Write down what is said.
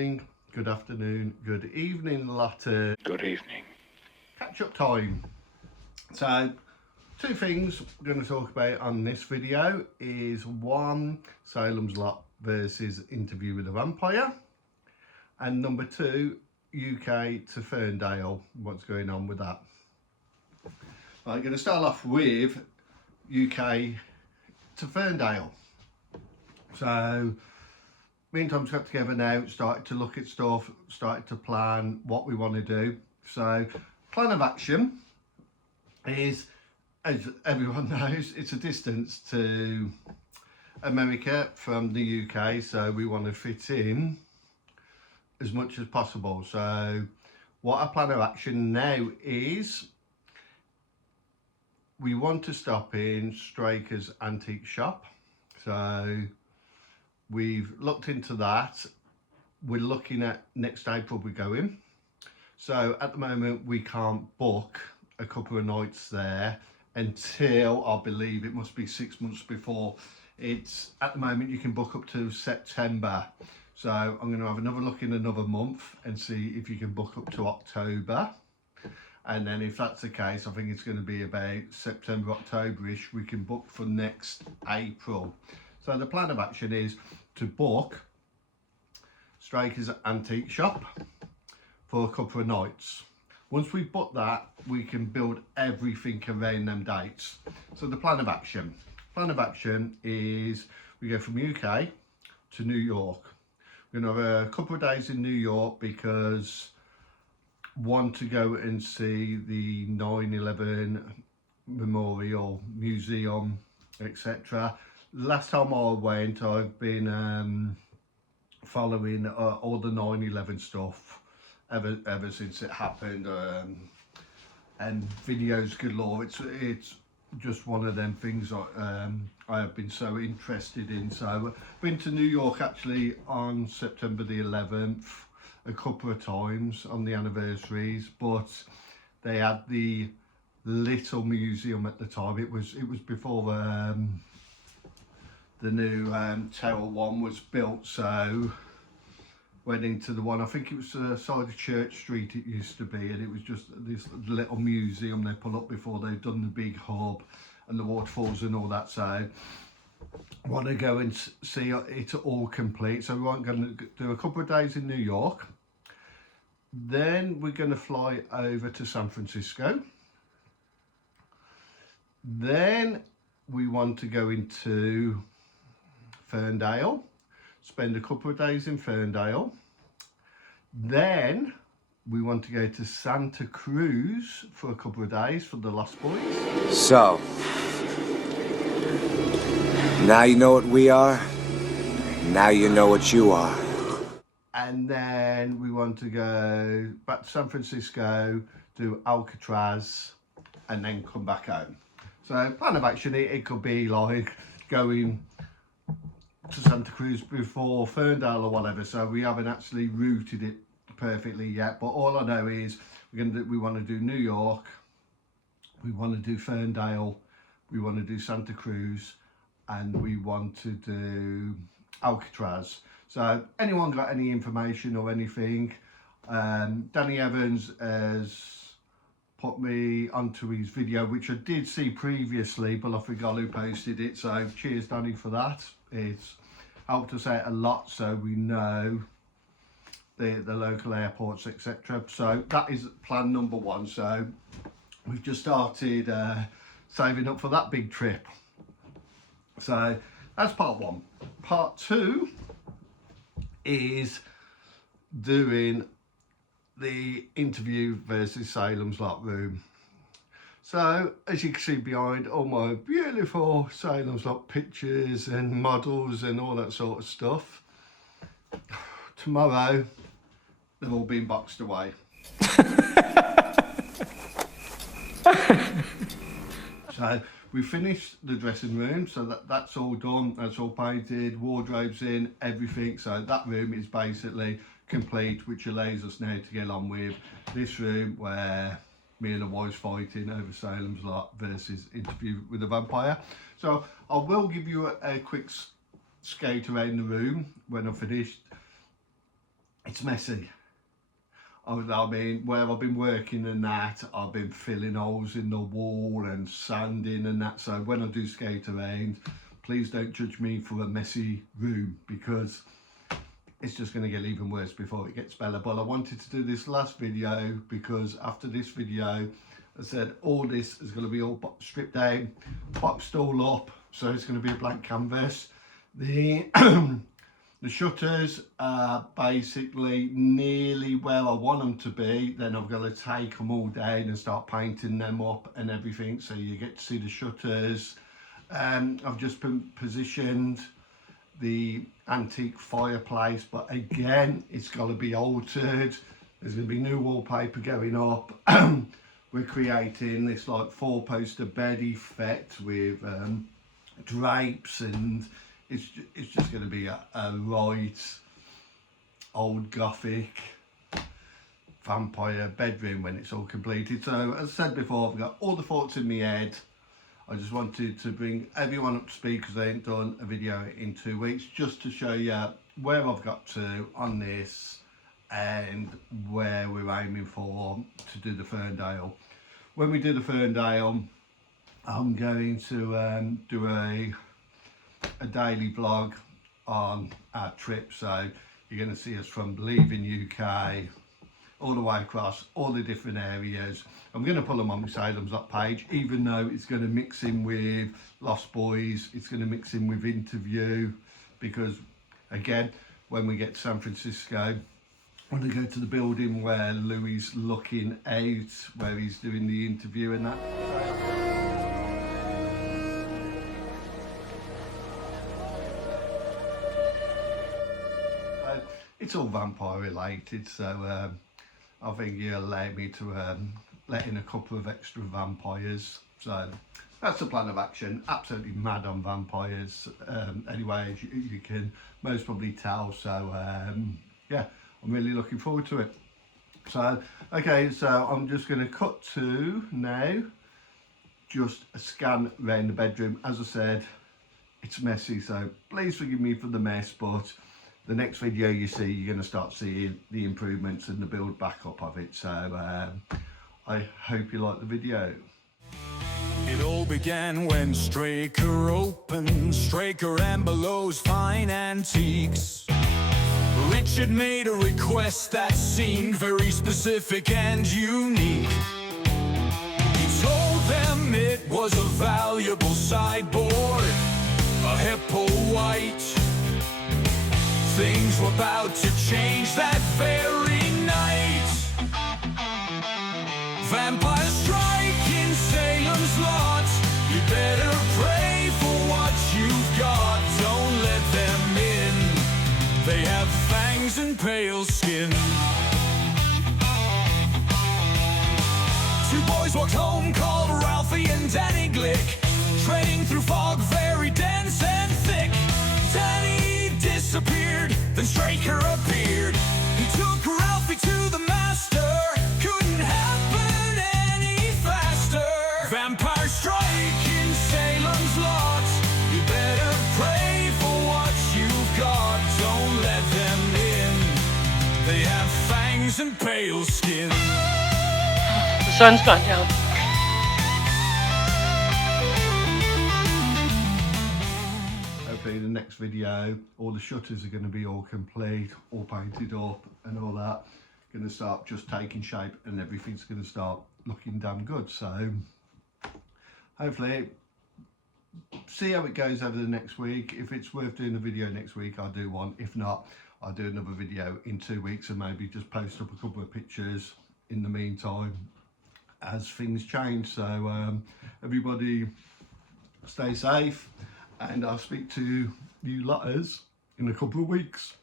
morning, good afternoon, good evening, latte. Good evening. Catch up time. So, two things we're going to talk about on this video is one, Salems lot versus Interview with a Vampire, and number two, UK to Ferndale, what's going on with that. I'm going to start off with UK to Ferndale. So, me and Tom's got together now, started to look at stuff, started to plan what we want to do. So, plan of action is, as everyone knows, it's a distance to America from the UK, so we want to fit in as much as possible. So, what our plan of action now is, we want to stop in Straker's antique shop. So, we've looked into that. We're looking at next April we're going. So at the moment we can't book a couple of nights there until, I believe it must be 6 months before. It's at the moment you can book up to September. So I'm going to have another look in another month and see if you can book up to October. And then if that's the case, I think it's going to be about September, October-ish, we can book for next April. So the plan of action is to book Straker's antique shop for a couple of nights. Once we book that, we can build everything around them dates. So the plan of action is we go from UK to New York. We're going to have a couple of days in New York because one, to go and see the 9/11 Memorial Museum, etc. Last time I went, I've been following all the 9/11 stuff ever since it happened, and videos galore. It's just one of them things I have been so interested in. So I've been to New York actually on September the 11th a couple of times on the anniversaries, but they had the little museum at the time. It was before the new Tower 1 was built, so went into the one, I think it was the side of Church Street it used to be, and it was just this little museum they put up before they've done the big hub and the waterfalls and all that. So I want to go and see it all complete. So we're going to do a couple of days in New York, then we're going to fly over to San Francisco, then we want to go into Ferndale, spend a couple of days in Ferndale, then we want to go to Santa Cruz for a couple of days for the Lost Boys. So, now you know what we are, now you know what you are. And then we want to go back to San Francisco, do Alcatraz, and then come back home. So plan of action, it could be like going to Santa Cruz before Ferndale or whatever, so we haven't actually routed it perfectly yet, but all I know is we want to do New York, we want to do Ferndale, we want to do Santa Cruz, and we want to do Alcatraz. So anyone got any information or anything, Danny Evans has put me onto his video, which I did see previously, but I forgot who posted it, so cheers Danny for that. It's helped us out a lot, so we know the local airports, etc. So that is plan number one. So we've just started saving up for that big trip. So that's part one. Part two is doing the Interview versus Salems lot room. So as you can see behind, all my beautiful Salems lot pictures and models and all that sort of stuff, tomorrow they've all been boxed away. So we finished the dressing room, so that's all done, that's all painted, wardrobes in, everything. So that room is basically complete, which allows us now to get on with this room where me and the wife's fighting over Salems lot versus Interview with a Vampire. So I will give you a quick skate around the room when I'm finished. it's messy. I mean, where I've been working and that, I've been filling holes in the wall and sanding and that. So when I do skate around, please don't judge me for a messy room, because it's just going to get even worse before it gets better. But I wanted to do this last video because after this video, I said all this is going to be all stripped down, boxed all up, so it's going to be a blank canvas. The the shutters are basically nearly where I want them to be. Then I've got to take them all down and start painting them up and everything, so you get to see the shutters. I've just been positioned the antique fireplace, but again, it's got to be altered. There's going to be new wallpaper going up. We're creating this like 4-poster bed effect with drapes, and it's just going to be a right old gothic vampire bedroom when it's all completed. So as I said before, I've got all the thoughts in my head. I just wanted to bring everyone up to speed because I ain't done a video in 2 weeks, just to show you where I've got to on this and where we're aiming for to do the Ferndale. When we do the Ferndale, I'm going to do a daily vlog on our trip. So you're going to see us from leaving UK all the way across all the different areas. I'm going to put them on my Salems page, even though it's going to mix in with Lost Boys, it's going to mix in with interview, because again, when we get to San Francisco, when we go to the building where Louis looking out, where he's doing the interview and that. It's all vampire related, so I think he'll allow me to let in a couple of extra vampires. So that's the plan of action. Absolutely mad on vampires. Anyway, as you can most probably tell. So yeah, I'm really looking forward to it. So okay, so I'm just going to cut to now just a scan around the bedroom. As I said, it's messy, so please forgive me for the mess, but the next video you see, you're going to start seeing the improvements and the build back up of it. So I hope you like the video. It all began when Straker opened Straker and Below's Fine Antiques. Richard made a request that seemed very specific and unique. He told them it was a valuable sideboard, a Hippo white. Things were about to change that very night. Vampire strike in Salem's lot. You better pray for what you've got. Don't let them in. They have fangs and pale skin. Two boys walked home called Ralphie and Danny Glick, treading through fog very dense and thick. Danny disappeared, then Straker appeared. He took Ralphie to the master. Couldn't happen any faster. Vampire strike in Salem's lot. You better pray for what you've got. Don't let them in. They have fangs and pale skin. The sun's gone down. Hopefully in the next video, all the shutters are going to be all complete, all painted up and all that. Going to start just taking shape and everything's going to start looking damn good. So hopefully see how it goes over the next week. If it's worth doing a video next week, I'll do one. If not, I'll do another video in 2 weeks and maybe just post up a couple of pictures in the meantime as things change. So everybody stay safe, and I'll speak to you lotters in a couple of weeks.